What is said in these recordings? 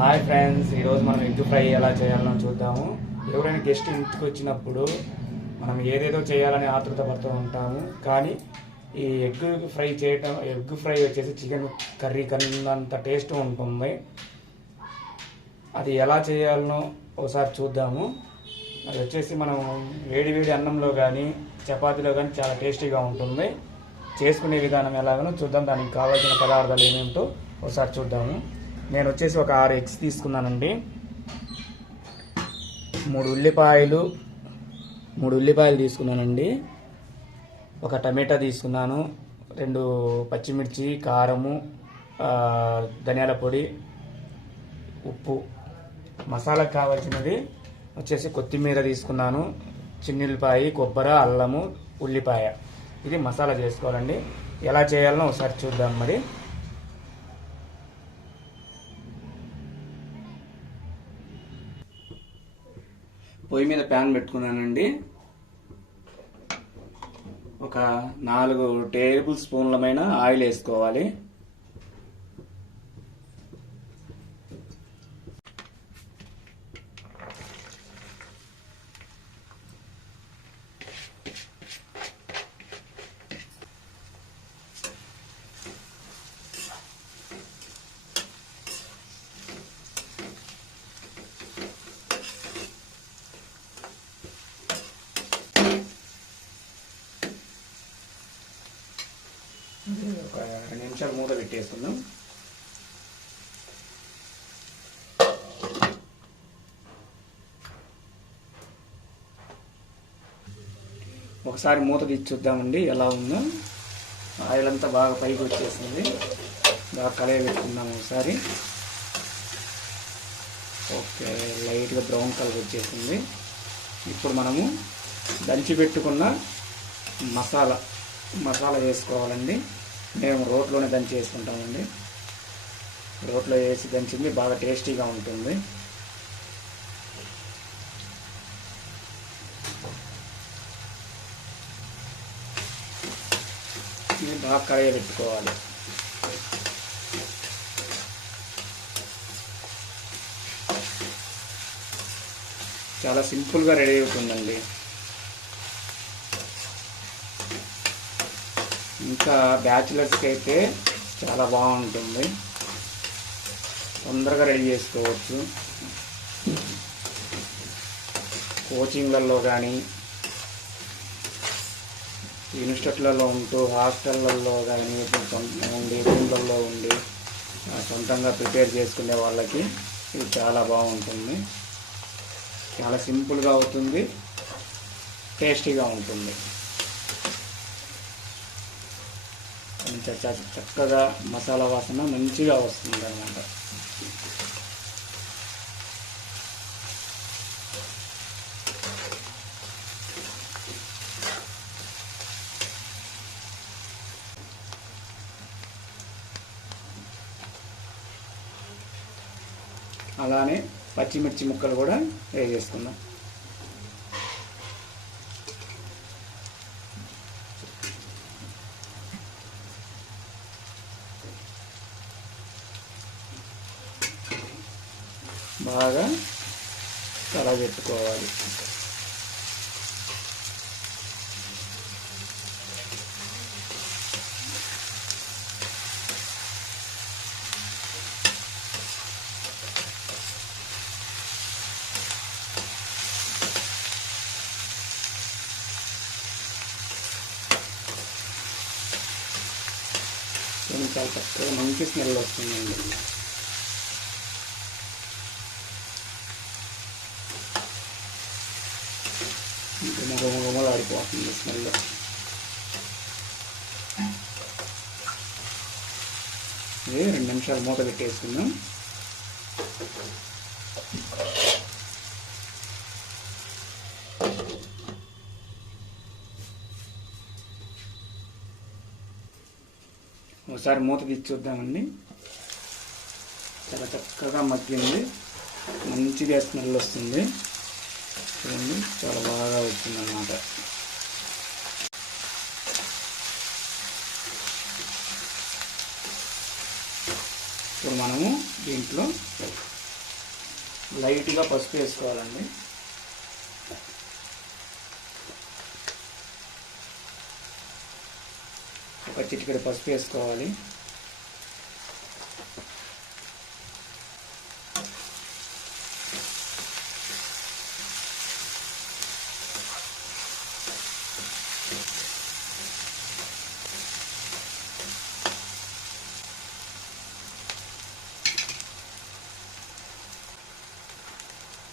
Hi friends, ఈరోజు మనం egg fry ఎలా చేయాలో చూద్దాము. ఎవరైనా గెస్ట్ ఇంటికి వచ్చినప్పుడు మనం ఏదేదో చేయాలని ఆతృత పడుతూ ఉంటాము. కానీ ఈ ఎగ్ ఫ్రై వచ్చేసి చికెన్ కర్రీ కన్నంత టేస్ట్ ఉంటుంది. అది ఎలా చేయాలనో ఒకసారి చూద్దాము. అది వచ్చేసి మనం వేడి వేడి అన్నంలో కానీ చపాతీలో కానీ చాలా టేస్టీగా ఉంటుంది. చేసుకునే విధానం ఎలాగనో చూద్దాం. దానికి కావాల్సిన పదార్థాలు ఏమేమిటో ఒకసారి చూద్దాము. నేను వచ్చేసి ఒక 6 ఎగ్స్ తీసుకున్నానండి. 3 ఉల్లిపాయలు తీసుకున్నానండి. ఒక టమాటా తీసుకున్నాను. 2 పచ్చిమిర్చి, కారము, ధనియాల పొడి, ఉప్పు. మసాలాకు కావాల్సినది వచ్చేసి కొత్తిమీర తీసుకున్నాను, చిన్నుల్లిపాయ, కొబ్బరి, అల్లము, ఉల్లిపాయ. ఇది మసాలా చేసుకోవాలండి. ఎలా చేయాలనో ఒకసారి చూద్దాం. మరి పొయ్యి మీద ప్యాన్ పెట్టుకున్నానండి. ఒక 4 టేబుల్ స్పూన్లమైన ఆయిల్ వేసుకోవాలి. ఒక 2 నిమిషాలు మూత పెట్టేసుకుందాం. ఒకసారి మూత తీసి చూద్దామండి ఎలా ఉందో. ఆయిల్ అంతా బాగా పైకి వచ్చేసింది. బాగా కలయి పెట్టుకుందాం ఒకసారి. ఓకే, లైట్గా బ్రౌన్ కలర్ వచ్చేసింది. ఇప్పుడు మనము దంచి పెట్టుకున్న మసాలా వేసుకోవాలండి. మేము రోట్లోనే దంచి వేసుకుంటామండి. రోట్లో వేసి దంచింది బాగా టేస్టీగా ఉంటుంది. ఇది బాగా కడాయి పెట్టుకోవాలి. చాలా సింపుల్గా రెడీ అవుతుందండి. ఇంకా బ్యాచిలర్స్కి అయితే చాలా బాగుంటుంది. తొందరగా రెడీ చేసుకోవచ్చు. కోచింగ్లలో కానీ, ఇన్స్టిట్యూట్లలో ఉంటూ, హాస్టళ్ళల్లో కానీ ఉండి, రూమ్లలో ఉండి సొంతంగా ప్రిపేర్ చేసుకునే వాళ్ళకి ఇది చాలా బాగుంటుంది. చాలా సింపుల్గా అవుతుంది, టేస్టీగా ఉంటుంది. చక్కగా మసాలా వాసన మంచిగా వస్తుంది అన్నమాట. అలానే పచ్చిమిర్చి ముక్కలు కూడా వేసేసుకుందాం. బాగా కలబెట్టుకోవాలి. చాలా చక్కగా మంచి స్మెల్ వస్తుందండి. గుమగుమలు ఆడిపోతుంది స్మెల్. ఇది 2 నిమిషాలు మూత పెట్టేసుకుందాం. ఒకసారి మూత తీసి చూద్దామండి. చాలా చక్కగా మగ్గింది, మంచిగా స్మెల్ వస్తుంది. చూడండి, చాలా బాగా వచ్చిందన్నమాట. ఇప్పుడు మనము దీంట్లో లైట్గా పసుపు వేసుకోవాలండి. ఒక చిటికెడు పసుపు వేసుకోవాలి.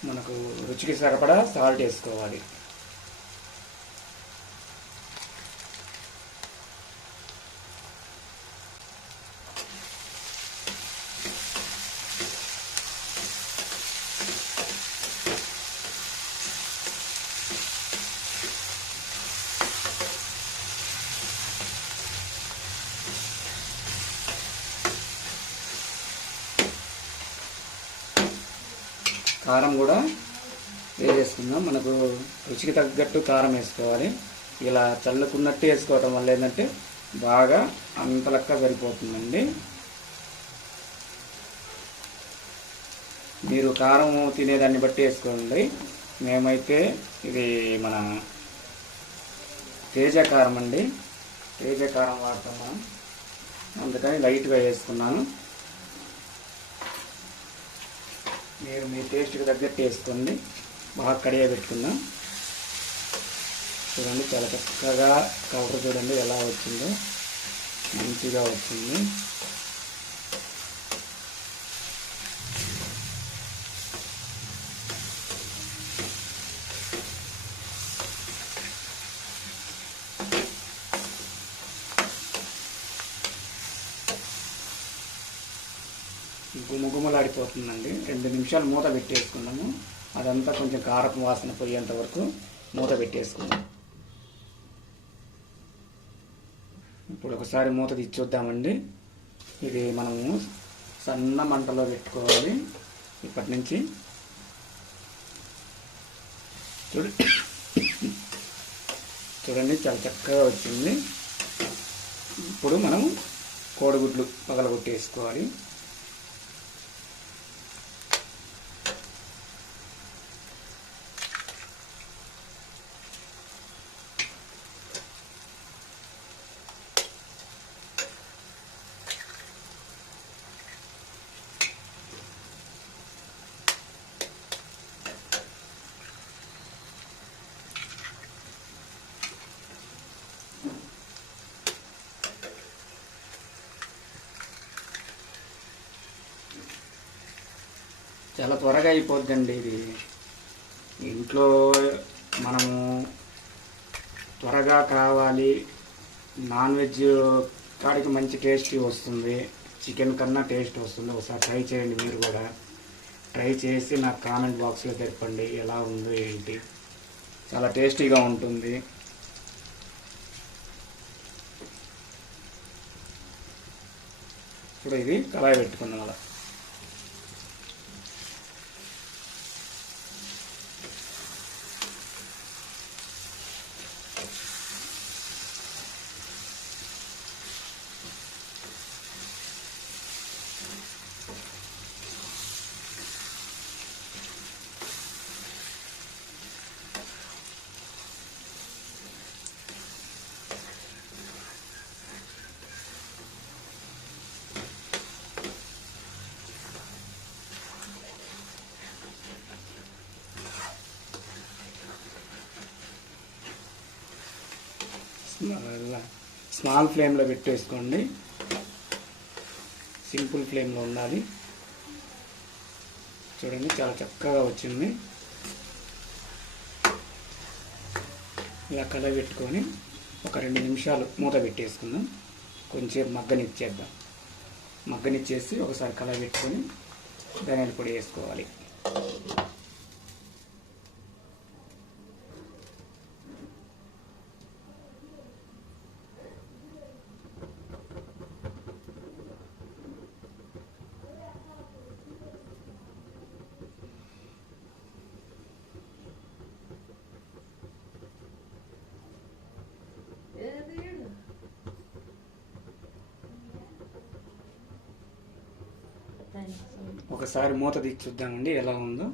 మనకు రుచికి సరిపడా సాల్ట్ వేసుకోవాలి. కారం కూడా వేసేసుకుందాం. మనకు రుచికి తగ్గట్టు కారం వేసుకోవాలి. ఇలా చల్లుకున్నట్టు వేసుకోవటం వల్ల ఏంటంటే బాగా అంతలక్క సరిపోతుందండి. మీరు కారం తినేదాన్ని బట్టి వేసుకోండి. మేమైతే ఇది మన తేజ కారం అండి, తేజ కారం వాడతాం మనం, అందుకని లైట్గా వేసుకున్నాను. మీరు మీ టేస్ట్కి తగ్గట్టు వేసుకోండి. బాగా కడిగా పెట్టుకుందాం. చూడండి చాలా చక్కగా కలర్ చూడండి ఎలా వచ్చిందో, మంచిగా వచ్చింది. గుమగుమలాడిపోతుందండి. 2 నిమిషాలు మూత పెట్టేసుకున్నాము. అదంతా కొంచెం కారపు వాసన పోయేంత వరకు మూత పెట్టేసుకుందాం. ఇప్పుడు ఒకసారి మూత తీసి చూద్దామండి. ఇది మనము సన్న మంటలో పెట్టుకోవాలి ఇప్పటి నుంచి. చూడండి చాలా చక్కగా వచ్చింది. ఇప్పుడు మనం కోడిగుడ్లు పగలగొట్టేసుకోవాలి. చాలా త్వరగా అయిపోద్దండి ఇది. ఇంట్లో మనము త్వరగా కావాలి, నాన్ వెజ్ కాడికి మంచి టేస్ట్ వస్తుంది, చికెన్ కన్నా టేస్ట్ వస్తుంది. ఒకసారి ట్రై చేయండి. మీరు కూడా ట్రై చేసి నాకు కామెంట్ బాక్స్లో తెప్పండి ఎలా ఉందో ఏంటి. చాలా టేస్టీగా ఉంటుంది. ఇప్పుడు ఇది కళాయి పెట్టుకున్నాం అలా. స్మాల్ ఫ్లేమ్లో పెట్టేసుకోండి. సింపుల్ ఫ్లేమ్లో ఉండాలి. చూడండి చాలా చక్కగా వచ్చింది. ఇలా కలయి పెట్టుకొని ఒక 2 నిమిషాలు మూత పెట్టేసుకుందాం. కొంచెం మగ్గనిచ్చేద్దాం. మగ్గనిచ్చేసి ఒకసారి కలయి పెట్టుకొని ధనియాల పొడి వేసుకోవాలి. ఒకసారి మూత తీసి చూద్దామండి ఎలా ఉందో.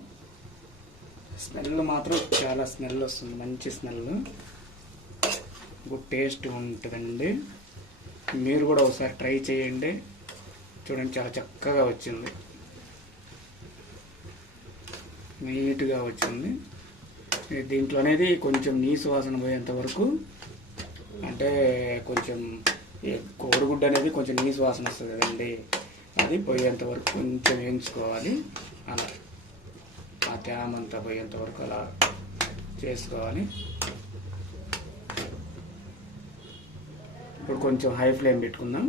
స్మెల్ మాత్రం చాలా స్మెల్ వస్తుంది, మంచి స్మెల్, గుడ్ టేస్ట్ ఉంటుందండి. మీరు కూడా ఒకసారి ట్రై చేయండి. చూడండి చాలా చక్కగా వచ్చింది, నీట్గా వచ్చింది. దీంట్లో అనేది కొంచెం నీసు వాసన పోయేంత వరకు, అంటే కొంచెం కోడిగుడ్డు అనేది కొంచెం నీసు వాసన వస్తుంది కదండి, అది పోయేంత వరకు కొంచెం వేయించుకోవాలి. అలా ఆ తేమంతా పోయేంత వరకు అలా చేసుకోవాలి. ఇప్పుడు కొంచెం హై ఫ్లేమ్ పెట్టుకుందాం.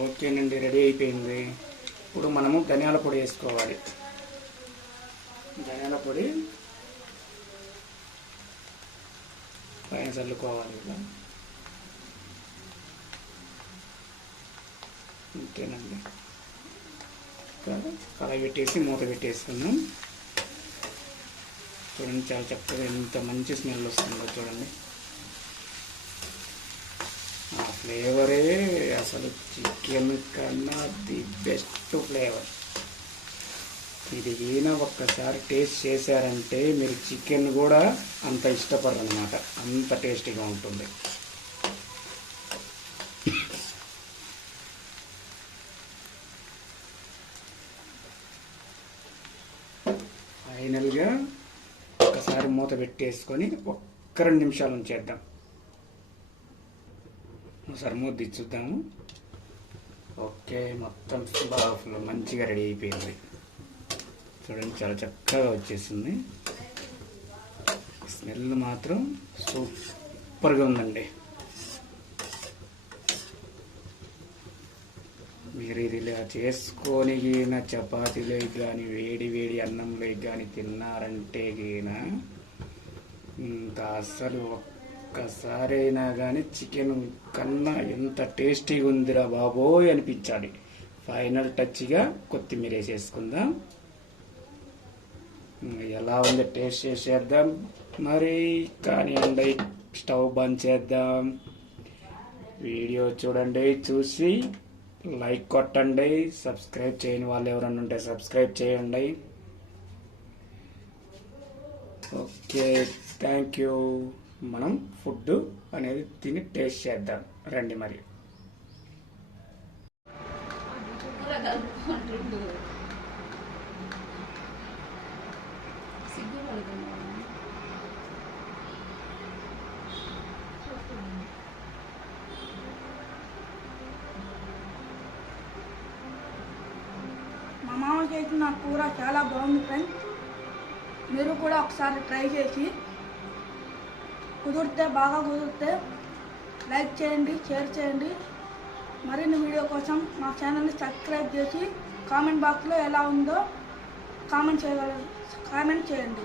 ఓకేనండి, రెడీ అయిపోయింది. ఇప్పుడు మనము ధనియాల పొడి వేసుకోవాలి. ధనియాల పొడి పైన చల్లుకోవాలి ఇలా. అంతేనండి. కళాయి పెట్టేసి మూత పెట్టేసుకుందాం. చూడండి చాలా చక్కగా ఎంత మంచి స్మెల్ వస్తుందో చూడండి. ఆ ఫ్లేవరే అసలు చికెన్ కన్నా ది బెస్ట్ ఫ్లేవర్. ఇది ఈయన ఒక్కసారి టేస్ట్ చేశారంటే మీరు చికెన్ కూడా అంత ఇష్టపడరు అనమాట, అంత టేస్టీగా ఉంటుంది. ఫైనల్గా ఒకసారి మూత పెట్టేసుకొని ఒక్క 2 నిమిషాలు ఉంచేద్దాం. ఒకసారి మూత తీసి చూద్దాము. ఓకే, మొత్తం బాగా మంచిగా రెడీ అయిపోయింది. చూడండి చాలా చక్కగా వచ్చేసింది. స్మెల్ మాత్రం సూపర్గా ఉందండి. మీరు ఇది ఇలా చేసుకొని గీన చపాతీలోకి కానీ వేడి వేడి అన్నంలోకి కానీ తిన్నారంటే గీన ఇంకా అసలు ఒక్కసారైనా కానీ చికెన్ కన్నా ఎంత టేస్టీగా ఉందిరా బాబోయ్ అనిపించాలి. ఫైనల్ టచ్గా కొత్తిమీర వేసేసుకుందాం. ఎలా ఉంది టేస్ట్ చేసేద్దాం మరి. కానీ అండి స్టవ్ బంద్ చేద్దాం. వీడియో చూడండి, చూసి లైక్ కొట్టండి. సబ్స్క్రైబ్ చేయని వాళ్ళు ఎవరన్నా ఉంటే సబ్స్క్రైబ్ చేయండి. Okay, thank you. మనం ఫుడ్ అనేది తిని టేస్ట్ చేద్దాం రండి మరి. మా మామ చేసిన కూర చాలా బాగుంది ఫ్రెండ్స్. మీరు కూడా ఒకసారి ట్రై చేసి బాగా కుదిరితే లైక్ చేయండి, షేర్ చేయండి. మరిన్ని వీడియో కోసం మా ఛానల్ని సబ్స్క్రైబ్ చేసి కామెంట్ బాక్స్లో ఎలా ఉందో కామెంట్ చేయండి.